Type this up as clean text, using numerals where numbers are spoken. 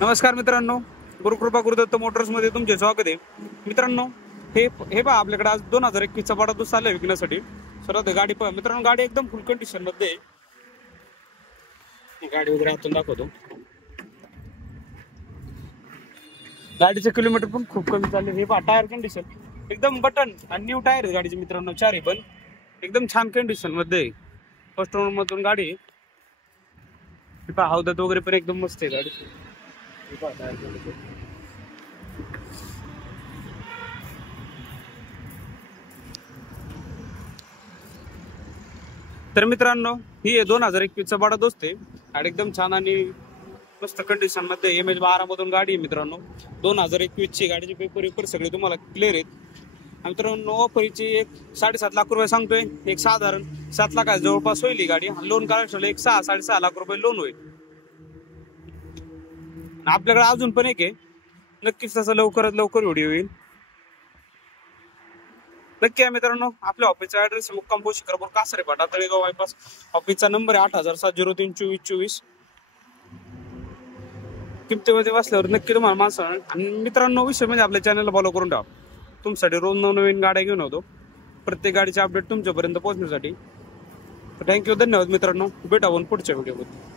नमस्कार मित्रांनो, गुरुकृपा गुरुदत्त मोटर्स मध्ये तुमचे स्वागत आहे. मित्रांनो, हे हे पहा, आपल्याकडे आज 2021चा बडा दूध चालू आहे विकण्यासाठी. सर्वात गाडी पहा मित्रांनो, गाडी एकदम फुल कंडिशन मध्ये आहे. गाडी वगैरे आतून दाखवतो. गाडीचे किलोमीटर पण खूप कमी चालले. हे पहा, टायर कंडिशन एकदम बटन आणि न्यू टायर आहे गाडीचे मित्रांनो. चारही पण एकदम छान कंडिशन मध्ये आहे. फर्स्ट ओनर मधून गाडी. हे पहा, हौदात वगैरे पण एकदम मस्त आहे गाडी. तर मित्रांनो, ही 2021चा बडा दोस्त आहे आणि एकदम छान आणि मस्त कंडिशन मध्ये MH12 मधून गाडी आहे मित्रांनो. 2021ची गाडीचे पेपर सगळे तुम्हाला क्लिअर आहेत. आणि मित्रांनो, ऑफरची एक 7.5 लाख रुपये सांगतोय. एक साधारण 7 लाख जवळपास होईल ही गाडी. लोन काढायला एक 6-6.5 लाख रुपये लोन होईल. आपल्याकडे अजून पण एक आहे, नक्कीच तसं लवकरात लवकर व्हिडिओ येईल. नक्की आहे मित्रांनो. आपल्या ऑफिसचा ऍड्रेस मुक्काम पोस्ट शिखरपूर कासारे फाटा तळेगाव बायपास. ऑफिसचा नंबर आहे 8070032424. किमतीमध्ये बसल्यावर नक्की तुम्हाला माणसं. आणि मित्रांनो, विषय म्हणजे आपल्या चॅनलला फॉलो करून ठेवा. तुमच्यासाठी रोज नवनवीन गाड्या घेऊन होतो. प्रत्येक गाडीचे अपडेट तुमच्यापर्यंत पोहोचण्यासाठी. थँक्यू, धन्यवाद मित्रांनो. भेटा पुढच्या व्हिडिओमध्ये.